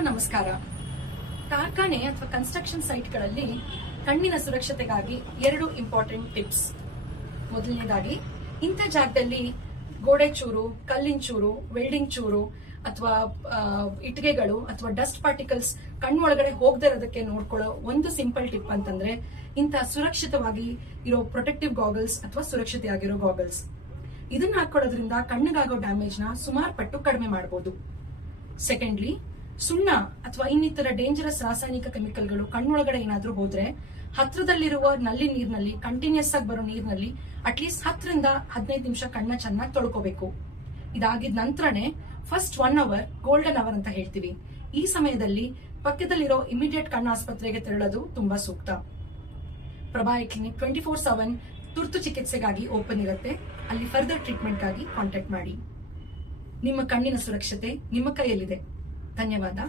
ಎಲ್ಲರಿಗೂ ನಮಸ್ಕಾರ. ಕಾರ್ಖಾನೆ ಅಥವಾ ಕನ್ಸ್ಟ್ರಕ್ಷನ್ ಸೈಟ್ಗಳಲ್ಲಿ ಕಣ್ಣಿನ ಸುರಕ್ಷತೆಗಾಗಿ 2 ಇಂಪಾರ್ಟೆಂಟ್ ಟಿಪ್ಸ್. ಮೊದಲನೇದಾಗಿ, ಇಂಥ ಜಾಗದಲ್ಲಿ ಗೋಡೆ ಚೂರು, ಕಲ್ಲಿನ ಚೂರು, ವೆಲ್ಡಿಂಗ್ ಚೂರು ಅಥವಾ ಇಟ್ಟಿಗೆಗಳು ಅಥವಾ ಡಸ್ಟ್ ಪಾರ್ಟಿಕಲ್ಸ್ ಕಣ್ಣೊಳಗಡೆ ಹೋಗದೆ ಇರೋದಕ್ಕೆ ನೋಡ್ಕೊಳ್ಳೋ ಒಂದು ಸಿಂಪಲ್ ಟಿಪ್ ಅಂತಂದ್ರೆ ಇಂಥ ಸುರಕ್ಷಿತವಾಗಿ ಇರೋ ಪ್ರೊಟೆಕ್ಟಿವ್ ಗಾಗಲ್ಸ್ ಅಥವಾ ಸುರಕ್ಷತೆಯಾಗಿರೋ ಗಾಗಲ್ಸ್. ಇದನ್ನ ಹಾಕೊಳ್ಳೋದ್ರಿಂದ ಕಣ್ಣಿಗಾಗೋ ಡ್ಯಾಮೇಜ್ ನ ಸುಮಾರು ಪಟ್ಟು ಕಡಿಮೆ ಮಾಡಬಹುದು. ಸೆಕೆಂಡ್ಲಿ, ಸುಣ್ಣ ಅಥವಾ ಇನ್ನಿತರ ಡೇಂಜರಸ್ ರಾಸಾಯನಿಕ ಕೆಮಿಕಲ್ಗಳು ಕಣ್ಣೊಳಗಡೆ ಏನಾದ್ರೂ ಹೋದ್ರೆ ಹತ್ರದಲ್ಲಿರುವ ನಲ್ಲಿ ನೀರಿನಲ್ಲಿ, ಕಂಟಿನ್ಯೂಸ್ ಆಗಿ ಬರೋ ನೀರಿನಲ್ಲಿ ಅಟ್ಲೀಸ್ಟ್ 10 ರಿಂದ 15 ನಿಮಿಷ ಕಣ್ಣ ಚೆನ್ನಾಗಿ ತೊಳ್ಕೋಬೇಕು. ಇದಾಗಿದ ನಂತರನೇ ಫಸ್ಟ್ 1 ಅವರ್ ಗೋಲ್ಡನ್ ಅವರ್ ಅಂತ ಹೇಳ್ತೀವಿ. ಈ ಸಮಯದಲ್ಲಿ ಪಕ್ಕದಲ್ಲಿರೋ ಇಮಿಡಿಯೇಟ್ ಕಣ್ಣ ಆಸ್ಪತ್ರೆಗೆ ತೆರಳೋದು ತುಂಬಾ ಸೂಕ್ತ. ಪ್ರಭಾ ಐ ಕ್ಲಿನಿಕ್ 24/7 ತುರ್ತು ಚಿಕಿತ್ಸೆಗಾಗಿ ಓಪನ್ ಇರುತ್ತೆ. ಅಲ್ಲಿ ಫರ್ದರ್ ಟ್ರೀಟ್ಮೆಂಟ್ಗಾಗಿ ಕಾಂಟ್ಯಾಕ್ಟ್ ಮಾಡಿ. ನಿಮ್ಮ ಕಣ್ಣಿನ ಸುರಕ್ಷತೆ ನಿಮ್ಮ ಕೈಯಲ್ಲಿದೆ. ಧನ್ಯವಾದ.